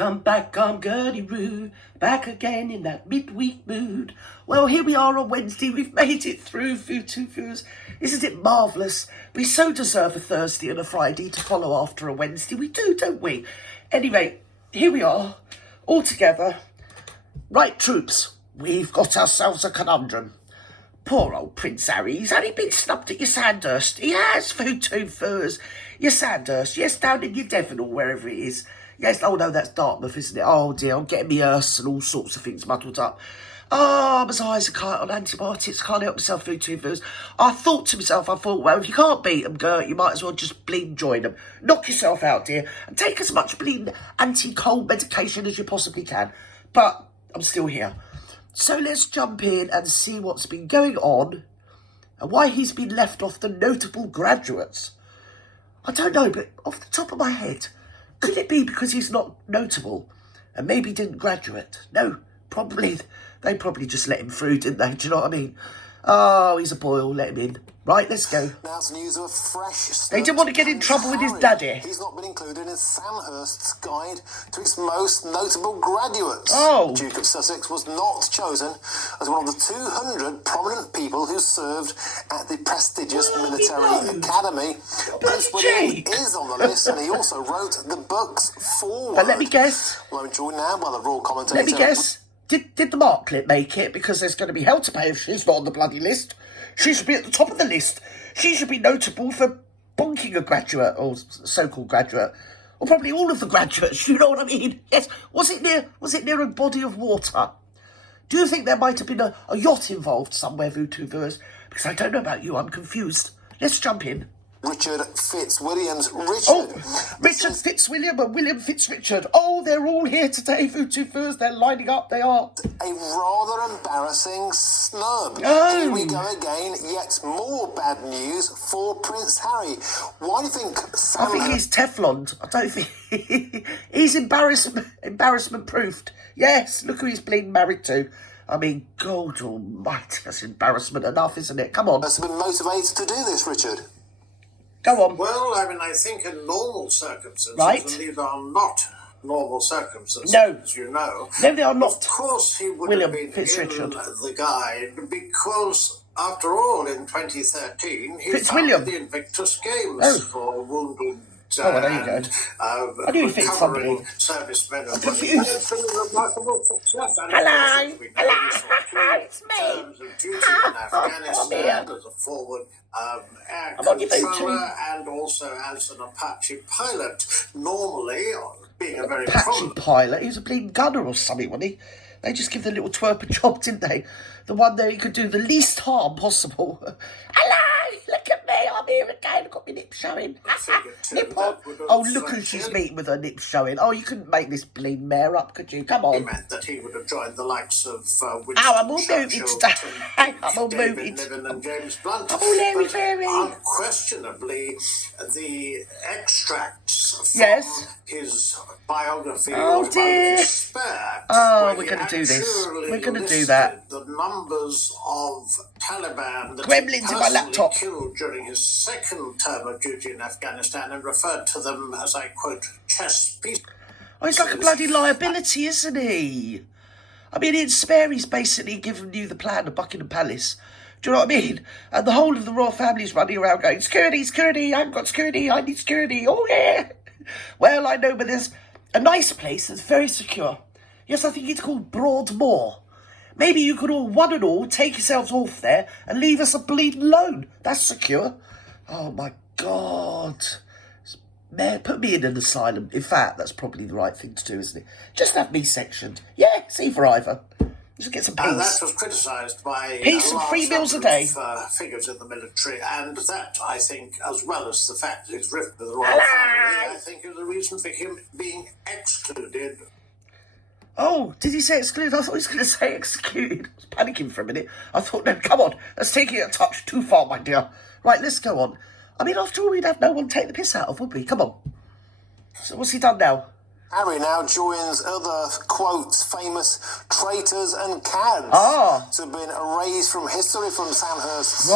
I'm Gertie Roo, back again in that midweek mood. Well, here we are on Wednesday, we've made it through Food to Foos. Isn't it marvellous? We so deserve a Thursday and a Friday to follow after a Wednesday. We do, don't we? Anyway, here we are, all together. Right, troops, we've got ourselves a conundrum. Poor old Prince Harry, he's only been snubbed at your Sandhurst. He has, Food to Foos. Your Sandhurst, yes, down in your Devon or wherever it is. Yes, oh no, that's Dartmouth, isn't it? Oh dear, I'm getting me Earths and all sorts of things muddled up. Oh, I'm as high as a kite on antibiotics, can't help myself, Food to Foos. I thought to myself, well, if you can't beat them, Gert, you might as well just bleed join them. Knock yourself out, dear, and take as much bleeding anti-cold medication as you possibly can. But I'm still here. So let's jump in and see what's been going on and why he's been left off the notable graduates. I don't know, but off the top of my head, could it be because he's not notable and maybe didn't graduate? No, they probably just let him through, didn't they? Do you know what I mean? Oh, he's a boil, let him in. Right, let's go. Now it's news of a fresh... They didn't want to get in trouble with his daddy. He's not been included in Sandhurst's guide to its most notable graduates. Oh. Duke of Sussex was not chosen as one of the 200 prominent people who served at the prestigious military academy. Prince William is on the list, and he also wrote the books forward. But let me guess. Well, I'm joined now by the royal commentator. Let me guess. Did the Marklet make it? Because there's going to be hell to pay if she's not on the bloody list. She should be at the top of the list. She should be notable for bonking a graduate, or so-called graduate, or probably all of the graduates. You know what I mean? Yes. Was it near a body of water? Do you think there might have been a yacht involved somewhere, Vootoo-Voers? Because I don't know about you. I'm confused. Let's jump in. Richard Fitzwilliams. Richard Fitzwilliam and William Fitzrichard. Oh, they're all here today, Vootoo-Voers. They're lining up, they are. A rather embarrassing snub. Oh. Here we go again. Yet more bad news for Prince Harry. Why do you think I think he's Teflon. I don't think... he's embarrassment proofed. Yes, look who he's been married to. I mean, God almighty, that's embarrassment enough, isn't it? Come on. Has been motivated to do this, Richard? Go on. Well, I mean, I think in normal circumstances, right. and these are not normal circumstances, no. As you know. No, they are not. Of course he would William have been Fitzrichard. in the guide because, after all, in 2013, he Fitzwilliam. founded the Invictus Games for wounded well, there you go. I do think somebody. Servicemen and confused. It's been a remarkable success. Hello. It's me. Terms of duty in Afghanistan as a forward air controller and also as an Apache pilot. Normally, being a very Apache pilot, he was a bleeding gunner or something, wasn't he? They just give the little twerp a job, didn't they? The one there he could do the least harm possible. Hello, look at me, I'm here again, I've got my nips showing. Nip on. Oh, look who she's meeting with her nips showing. Oh, you couldn't make this bleeding mare up, could you? Come on. He meant that he would have joined the likes of Winston I'm all moving today. I'm all David moving. Niven and James Blunt. I'm all airy-fairy. Unquestionably, the extracts from his biography oh, dear. Oh, we're going to do this. We're going to do that. The numbers of Taliban that Gremlins in my laptop. killed during his second term of duty in Afghanistan and referred to them as, I quote, chess pieces. Oh, he's like a bloody liability, isn't he? I mean, in Spare, he's basically given you the plan of Buckingham Palace. Do you know what I mean? And the whole of the royal family's running around going, security, security, I haven't got security, I need security, oh yeah. Well, I know, but there's a nice place that's very secure. Yes, I think it's called Broadmoor. Maybe you could all, one and all, take yourselves off there and leave us a bleeding alone. That's secure. Oh, my God. Man, put me in an asylum. In fact, that's probably the right thing to do, isn't it? Just have me sectioned. Yeah, see for either. Just get some peace. That was criticised by peace and 3 meals a day. Figures in the military, and that, I think, as well as the fact that he's written with the royal family, I think is a reason for him being excluded. Oh, did he say excluded? I thought he was going to say executed. I was panicking for a minute. I thought, no, come on. Let's take it a touch too far, my dear. Right, let's go on. I mean, after all, we'd have no one take the piss out of, would we? Come on. So what's he done now? Harry now joins other, quote, famous traitors and cads to have been erased from history from Sandhurst's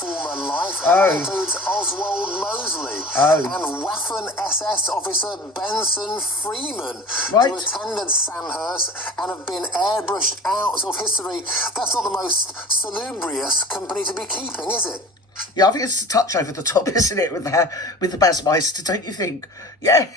former life. That includes Oswald Mosley and Waffen SS officer Benson Freeman, who attended Sandhurst and have been airbrushed out of history. That's not the most salubrious company to be keeping, is it? Yeah, I think it's a touch over the top, isn't it, with the BAZ MEISTER, don't you think? Yeah.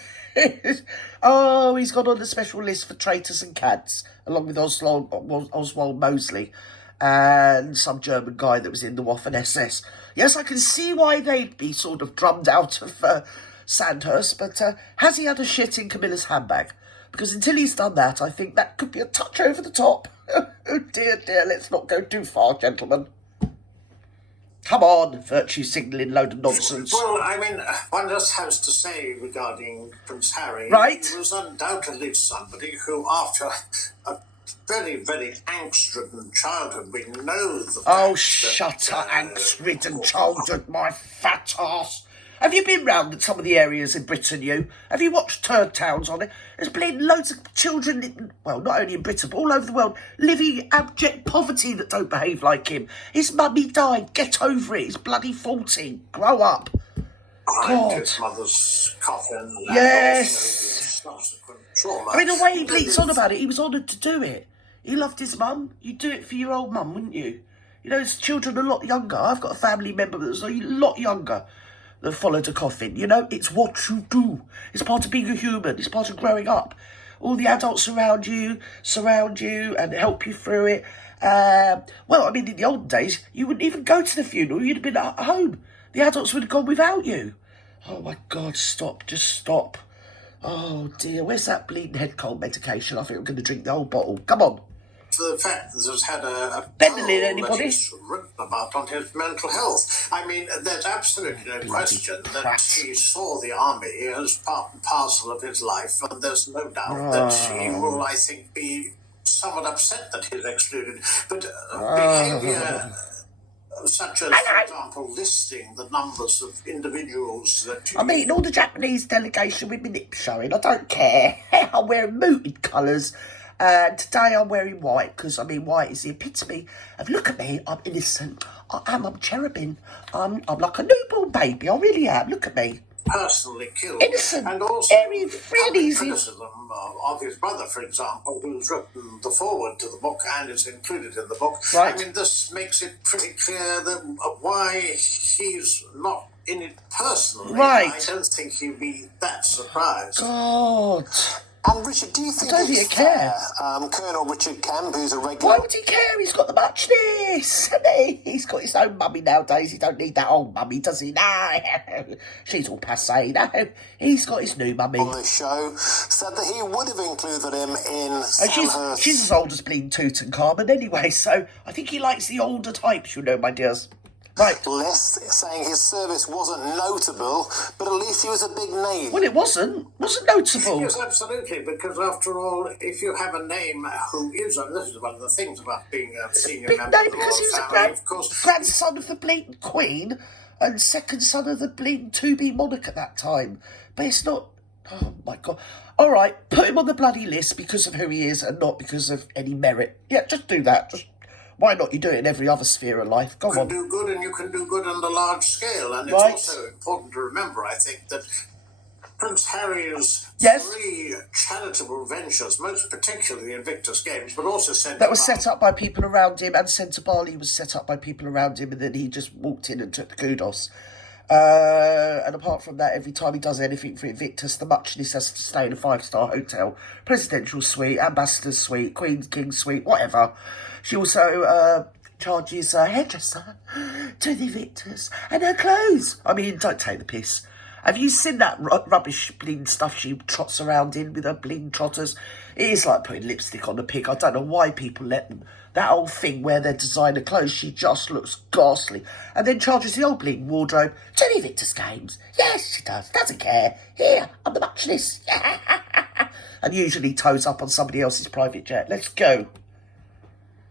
Oh, he's gone on the special list for traitors and cads, along with Oswald Mosley and some German guy that was in the Waffen SS. Yes, I can see why they'd be sort of drummed out of Sandhurst, but has he had a shit in Camilla's handbag? Because until he's done that, I think that could be a touch over the top. Oh dear, let's not go too far, gentlemen. Come on, virtue signalling load of nonsense. Well, I mean, one just has to say regarding Prince Harry, he was undoubtedly somebody who, after a very, very angst-ridden childhood, we know the fact shut up, angst-ridden childhood, my fat ass. Have you been round at some of the areas in Britain, you? Have you watched turd towns on it? There's been loads of children, well, not only in Britain, but all over the world, living in abject poverty that don't behave like him. His mummy died. Get over it. He's bloody 40. Grow up. God. His mother's coffin. Yes. Trauma. I mean, the way he bleats on about it, he was honoured to do it. He loved his mum. You'd do it for your old mum, wouldn't you? You know, his children are a lot younger. I've got a family member that's a lot younger that followed a coffin. You know, it's what you do. It's part of being a human. It's part of growing up. All the adults surround you and help you through it. Well, I mean, in the old days, you wouldn't even go to the funeral. You'd have been at home. The adults would have gone without you. Oh, my God, stop. Just stop. Oh, dear. Where's that bleeding head cold medication? I think I'm going to drink the whole bottle. Come on. To the fact that there's had a anybody? that he's written about on his mental health. I mean, there's absolutely no question that he saw the army as part and parcel of his life, and there's no doubt that he will, I think, be somewhat upset that he's excluded. But behaviour such as, for example, listing the numbers of individuals that... I'm meeting all the Japanese delegation with my nips showing. I don't care. I'm wearing muted colours. Today I'm wearing white because, I mean, white is the epitome of, look at me, I'm innocent. I'm cherubim. I'm like a newborn baby. I really am. Look at me. Personally killed. Innocent. And also airy, free and easy. Criticism of his brother, for example, who's written the foreword to the book and is included in the book. Right. I mean, this makes it pretty clear that why he's not in it personally. Right. I don't think he'd be that surprised. God. And Richard, do you think it's fair, Colonel Richard Kemp, who's a regular... Why would he care? He's got the muchness, hasn't he? He's got his own mummy nowadays. He don't need that old mummy, does he? No, she's all passé. No, he's got his new mummy. On the show, said that he would have included him in Sandhurst. She's as old as bleeding Tutankhamun anyway, so I think he likes the older types, you know, my dears. Right. List saying his service wasn't notable, but at least he was a big name. Well, it wasn't notable. Yes, absolutely, because after all, if you have a name who is, and this is one of the things about being a senior member of the royal family, of course, grandson of the bleeding Queen and second son of the bleeding to-be monarch at that time. But it's not. Oh my God! All right, put him on the bloody list because of who he is and not because of any merit. Yeah, just do that. Why not? You do it in every other sphere of life. Go on. You can do good, and you can do good on the large scale. And it's also important to remember, I think, that Prince Harry's three charitable ventures, most particularly Invictus Games, but also that was set up by people around him, and Centre Barley was set up by people around him, and then he just walked in and took the kudos. And apart from that, every time he does anything for Invictus, the muchness has to stay in a 5-star hotel, presidential suite, ambassador's suite, Queen's King's suite, whatever. She also charges her hairdresser to the Invictus and her clothes. I mean, don't take the piss. Have you seen that rubbish bling stuff she trots around in with her bling trotters? It is like putting lipstick on a pig. I don't know why people let them. That old thing where they're designer clothes, she just looks ghastly. And then charges the old bling wardrobe to the Invictus Games. Yes, she does. Doesn't care. Here, I'm the muchness. And usually toes up on somebody else's private jet. Let's go.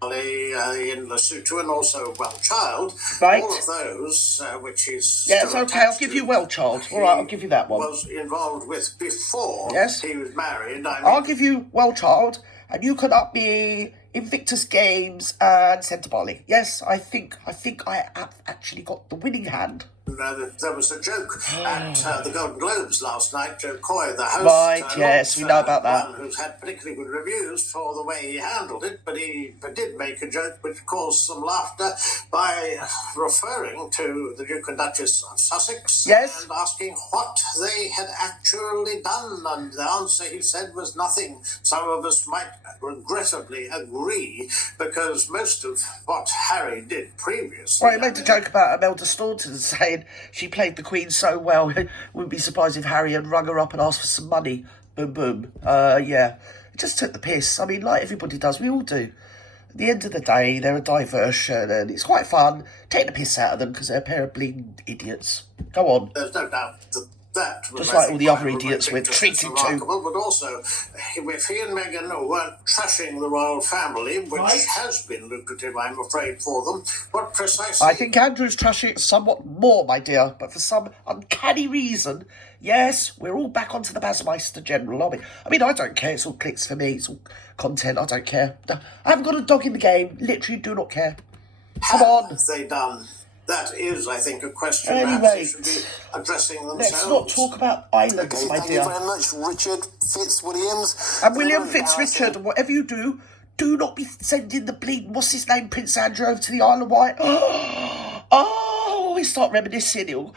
in Lesotho and also Well Child, Right. all of those, which is Yes, still okay, I'll attached give to, you Well Child. All right, I'll give you that one. was involved with before Yes. he was married. I'll give you Well Child, and you can up me Invictus Games and Centre Barley. Yes, I think I have actually got the winning hand. There was a joke at the Golden Globes last night. Joe Coy, the host, Right, yes, we know about that. one who's had particularly good reviews for the way he handled it, but he did make a joke which caused some laughter by referring to the Duke and Duchess of Sussex, yes, and asking what they had actually done, and the answer, he said, was nothing. Some of us might regrettably agree, because most of what Harry did previously... Well, he made a joke about Imelda Staunton saying she played the Queen so well, wouldn't be surprised if Harry had rung her up and asked for some money. Boom, boom. Yeah. It just took the piss. I mean, like everybody does, we all do. At the end of the day, they're a diversion, and it's quite fun. Take the piss out of them, because they're a pair of bleeding idiots. Go on. There's no doubt that was, just like all the other idiots we're treated to. But also, if he and Meghan weren't trashing the royal family, which has been lucrative, I'm afraid, for them, what precisely... I think Andrew's trashing it somewhat more, my dear, but for some uncanny reason, yes, we're all back onto the BAZ MEISTER General, aren't we? I mean, I don't care, it's all clicks for me, it's all content, I don't care. I haven't got a dog in the game, literally do not care. Come on. Have they done? That is, I think, a question anyway, perhaps they should be addressing themselves. Let's not talk about islands, my dear. Thank you very much, Richard Fitzwilliams. And William Fitzrichard, and whatever you do not be sending the bleeding, what's his name, Prince Andrew, over to the Isle of Wight. Oh, he start reminiscing. He'll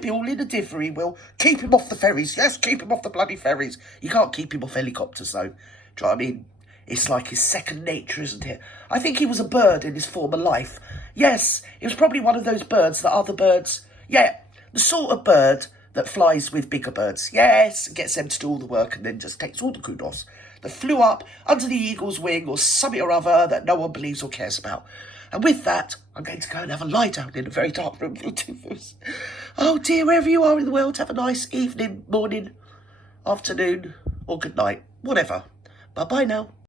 be all in a diver, he will. Keep him off the ferries. Yes, keep him off the bloody ferries. You can't keep him off helicopters, though. Do you know what I mean? It's like his second nature, isn't it? I think he was a bird in his former life. Yes, he was probably one of those birds that other birds... Yeah, the sort of bird that flies with bigger birds. Yes, gets them to do all the work and then just takes all the kudos. That flew up under the eagle's wing or something or other that no one believes or cares about. And with that, I'm going to go and have a lie down in a very dark room for 2 hours. Oh dear, wherever you are in the world, have a nice evening, morning, afternoon, or good night. Whatever. Bye-bye now.